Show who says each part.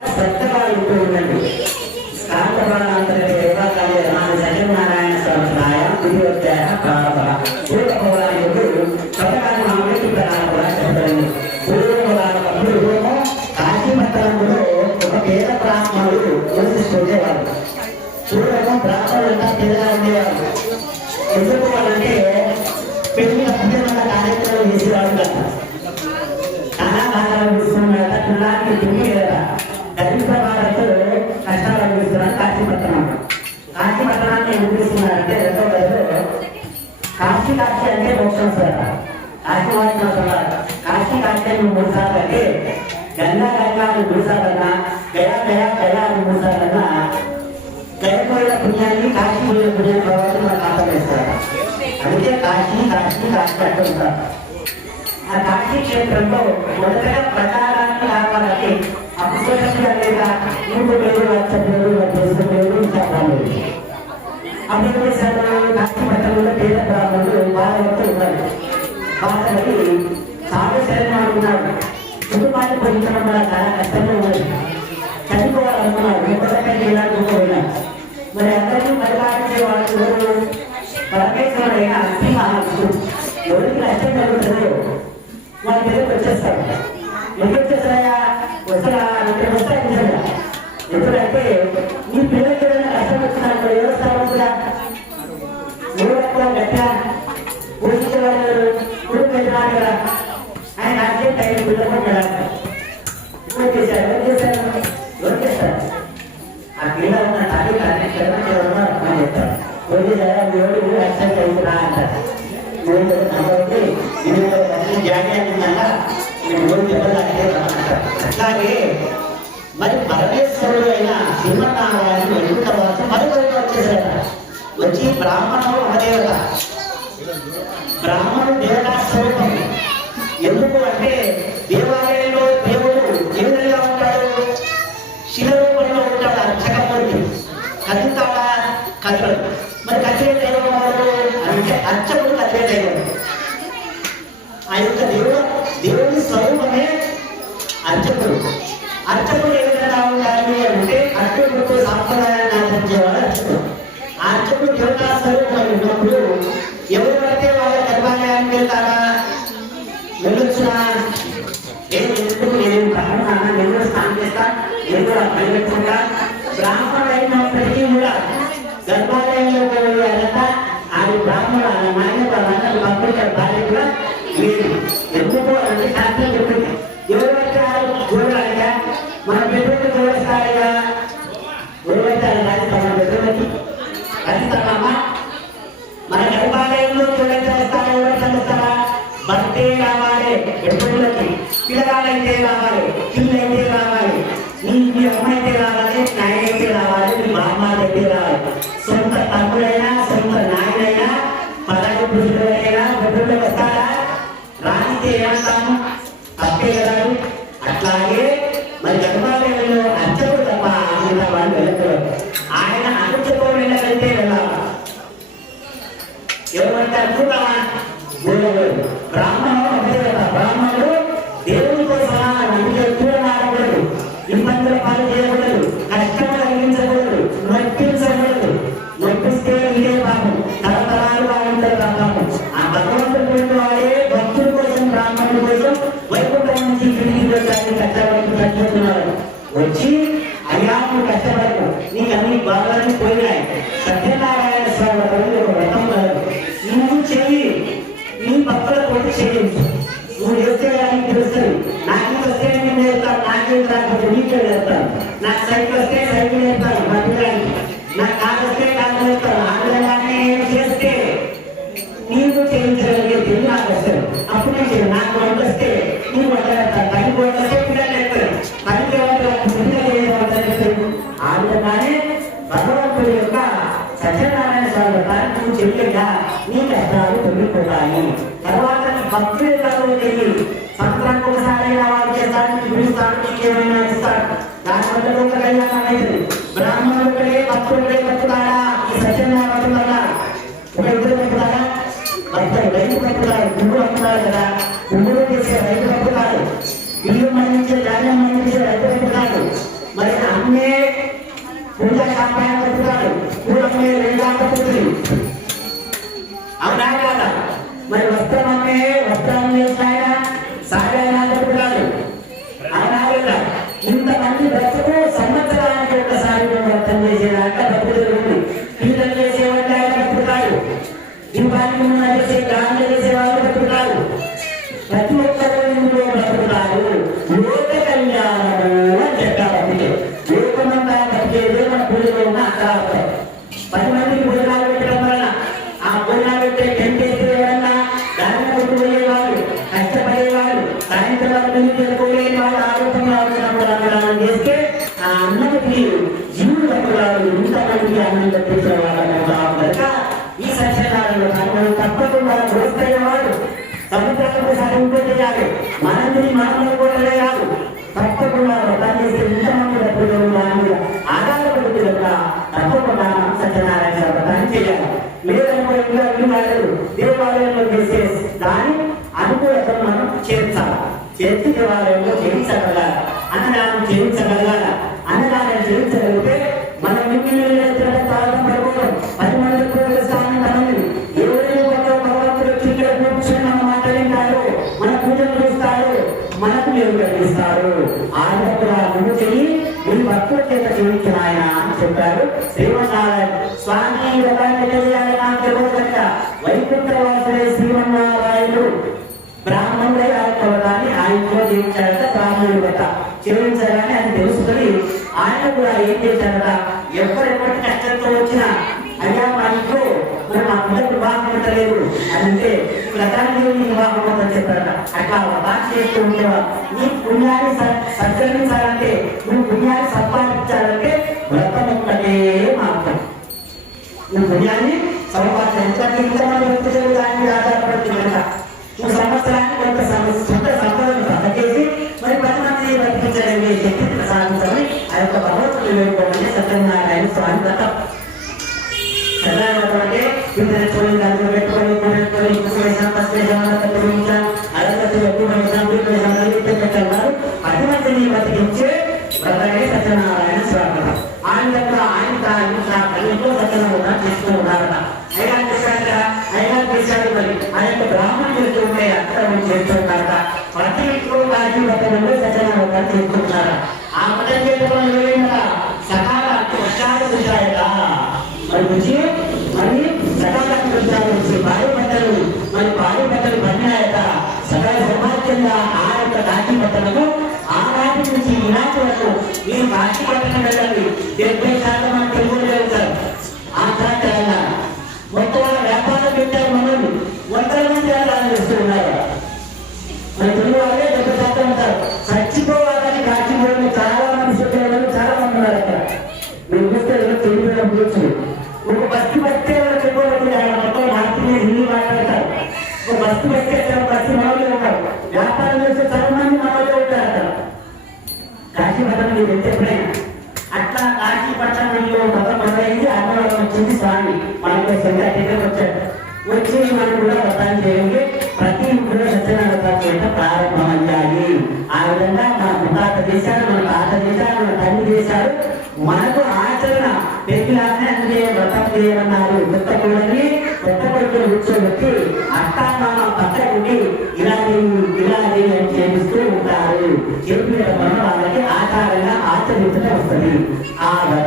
Speaker 1: శ్రద్ధగా ఉండండి కాశీ అంటే మోక్షం సార్ కాశీ కాశీ కాశీ మూడు సార్లు అంటే గంగా గంగా అని మూడు సార్లు అన్నా గయా గయా గయా అని మూడు సార్లు అన్నా గయపోయిన పుణ్యాన్ని కాశీ పోయిన పుణ్యాన్ని భగవంతుడు మన ఖాతా వేస్తారు అందుకే కాశీ కాశీ కాశీ అంటుంటారు ఆ కాశీ క్షేత్రంలో మొదటగా ప్రచారాన్ని రావాలంటే అపుస్తకంగా లేదా మూడు పేరు లక్ష పేరు లక్ష పేరు చెప్పాలి అప్పుడు ఏం చేశారు కాశీ పట్టణంలో పేద బ్రాహ్మణులు బాధపడుతూ ఉన్నారు బాధపడి చాలా శరణం ఉన్నారు కుటుంబాన్ని పొందడం వల్ల చాలా కష్టంగా ఉన్నది చనిపోవాలనుకున్నారు ఎప్పటికైనా చేయాలనుకోలేదు మరి అందరినీ పరిపాలించే వాళ్ళు పరమేశ్వరుడైన అతి ఆయన పిల్లలు కదా ఎవరు చేశారు ఆ పిల్ల ఉన్న తల్లి కానీ ఎవరు అని చెప్తారు ఎవరు దేవుడు యాక్సిడెంట్ అవుతున్నా అంటారు కాబట్టి జాగ్రత్త అట్లాగే మరి పరమేశ్వరుడు అయిన తర్వాత మరొకరిగా వచ్చేసాడు వచ్చి బ్రాహ్మణుడు అమదేవత బ్రాహ్మణుడు దేవతా స్వరూపం. ఎందుకు అంటే దేవాలయంలో దేవుడు ఏ విధంగా ఉంటాడు శిల రూపంలో ఉంటాడు అర్చకమూర్తి కదుతాడా కదలడు. మరి కదిలే దైవం ఎవరు? అంటే అర్చకుడు కదిలే దైవం. ఆ యొక్క దేవుడు దేవుని స్వరూపమే అర్చకుడు. అర్చకుడు ఏ విధంగా ఉండాలి అంటే అర్చకుడితో సాంప్రదాయం అంతే ఏమంటాము తప్పే కదా. అట్లాగే మరి గర్భాలయంలో అర్చకుడు తప్ప మిగతా వాళ్ళు వెళ్ళకూడదు ఆయన అర్చకుడు వెళ్ళగలిగితే వెళ్ళాలి ఎవరంటే అద్భుతమా? దేవుడు. బ్రాహ్మణుడు అభ్యర్థ బ్రాహ్మణుడు దేవుని కోసం అందుకే ఇబ్బందుల పాలు చేయకూడదు Repeat సత్యనారాయణ స్వామి వ్రతాన్ని నువ్వు చెయ్యగా నీ కష్టాలు తొలగిపోతాయి తర్వాత నీ భక్తుల కథలు తెలియ సంవత్సరానికి ఒకసారి వాళ్ళు చేస్తాడు నీకు పిలుస్తాడు నీకేమైనా ఏమైనా ఇస్తాడు దానివల్ల లోక కళ్యాణం అవుతుంది బ్రాహ్మణుడే భక్తుడే బతుకుతాడా ఈ సత్యనారాయణ వ్రతం వల్ల ఒక ఇద్దరు బతుకుతారా భక్తులు రైతు బతుకుతారు లోక కళ్యాణము అని చెప్పారు అందుకే లోకమంతా బతికేదే మన పూజలో ఉన్న పది మందికి భోజనాలు పెట్టడం వలన ఆ భోజనాలు పెట్టే కష్టపడేవాళ్ళు సాయంత్రం వరకు వాళ్ళు ఆరోగ్యంగా చేస్తే ఆ అన్నకి జీవులు బతుకురాలు ఇంతమందికి అన్నం ఈ సత్యనారాయణ మనం సముద్రాలకు సరిగ్గా చేయాలి మనందరి మనలో కూడా చేయాలి తప్పకుండా వ్రతం చేసే ఇంతమంది డబ్బులు దాని మీద ఆధారపడి కనుక తప్పకుండా సత్యనారాయణ వ్రతాన్ని చేయాలి లేదనుకో ఇంకా ఇల్లు కాలేదు దేవాలయంలో చేసే దాని అనుకూలతను మనం చేర్చాలి చేర్చి దేవాలయంలో చేయించగలగాలి. అన్నదానం చేయించగలగాలి. అన్నదానం చేయించగలిగితే మనం మిమ్మల్ని తాగడం పడుకోవడం పది మంది కూడా స్థానం తనని ఎవరైనా ఒక భగవంతుడు వచ్చి ఇక్కడ కూర్చొని మన మాట వింటాడు మన పూజలు చేస్తాడు మనకు మేము కలిగిస్తాడు ఆడపడుతున్న నువ్వు చెయ్యి నీ భక్తుల చేత చేయించిన ఆయన ఉంటారు శ్రీమన్నారాయణ స్వామి వ్రతాన్ని చేయాలి నాకు తెలియదంట వైకుంఠ శ్రీమన్నారాయణుడు బ్రాహ్మణుడే ఆడుకోవడాన్ని ఆయనతో జీవించాడట బ్రాహ్మణుడు వ్రత జీవించాలని ఆయన తెలుసుకొని ఆయన కూడా ఏం చేశాడట? ఎవరెప్పటి కష్టంతో వచ్చినా అయ్యా మా ఇంట్లో మరి మా పిల్లలు వివాహం ఉండలేదు అంటే వ్రతానికి నీ వివాహం అట్లా వ్రతాన్ని చేస్తూ ఉండేవా నీ పుణ్యాన్ని సంచరించాలంటే నువ్వు పుణ్యాన్ని సంపాదించాలంటే వ్రతం ఒక్కటే మార్గం నువ్వు పుణ్యాన్ని సంపాదించాలి ఎందుకంటే ఇంతమంది వ్యక్తులు దాని మీద కనుక నువ్వు సంవత్సరానికి కొంత సమ- సొంత సంపదను సంతకేసి మరి పది మంది బతికించడమే శక్తి ప్రసాదించమని ఆ యొక్క భగవంతుడు వేడుకోమని సత్యనారాయణ స్వామి వ్రతం సత్యనారాయణ అంటే ఇంటర్ చూడండి దాంట్లో పెట్టుకొని పెట్టుకొని ఇంకొక ఫస్ట్ పెట్టుకుంటాం అలకట్టు పెట్టుకొని పెట్టారు పది మందిని బతికించే వ్రతమే సత్యనారాయణ స్వామి వ్రతం. ఆయన యొక్క ఆయన ఆయన ఎంతో సత్యనారాయణ చేసుకుని ఉన్నారట అయినా చెప్పాక అయినా చేశాడు మరి ఆ యొక్క బ్రాహ్మణులు చేస్తూ ఉంటే అక్కడ ఉండి చేస్తూ ఉన్నారట ప్రతి ఇంట్లో గాజు వ్రతంలో సత్యనారాయణ చేసుకుంటున్నారా ఆ వ్రతం చేయడం వల్ల ఏమైందా సకాల వర్షాలు కురిశాయట మరి వచ్చి మరి సకాల వర్షాలు వచ్చి భారీ బట్టలు మరి భారీ బట్టలు పడినాయట సకాల సమాజంగా ఆ యొక్క రాఖీ ఆనాటి నుంచి ఈనాటి వరకు మీరు రాఖీ బట్టలు వెళ్ళండి డెబ్బై శాతం మన తెలుగులో వెళ్తారు ఆ తర్వాత మొత్తం వ్యాపారం పెట్టారు మనల్ని వందల మంది వ్యాపారం చేస్తూ మన తెలుగు వాళ్ళే డెబ్బై శాతం ఉంటారు. చచ్చిపోవాలని కాచిపోయిన చాలా మంది చెప్పేవాళ్ళు చాలా మంది ఉన్నారు అక్కడ మీరు చూస్తే ఏదో తెలియడం కూర్చుని ఒక బస్సు వస్తే వాళ్ళు చెప్పేవాళ్ళు ఆయన మొత్తం భారతీయ హిందీ మాట్లాడతారు. ఒక బస్సు వస్తే బస్సు మామూలు ఉంటారు. వ్యాపారం చేస్తే చాలా కాశీపట్నం మీరు వెళ్తే ఎప్పుడైనా అట్లా కాశీపట్నంలో వ్రతం మొదలైంది అన్నవరం వచ్చింది స్వామి. మనకు సంఘటన వచ్చాడు. వచ్చి మనం కూడా వ్రతాన్ని చేయండి. ప్రతి ఇంట్లో సత్యనారాయణ వ్రతం చేయడం ప్రారంభమయ్యాయి. ఆ విధంగా మన ముతాత చేశారు మన తాత చేశారు మన తల్లి చేశారు మనకు ఆచరణ పెరిగిలానే అందుకే వ్రతం చేయమన్నారు. కొత్త కూడని కొత్త కొడుకులు కూర్చోబెట్టి అత్తామామ పక్కకుండి ఇలా ఇలా అని చేపిస్తూ ఉంటారు. చెప్పిన వల్ల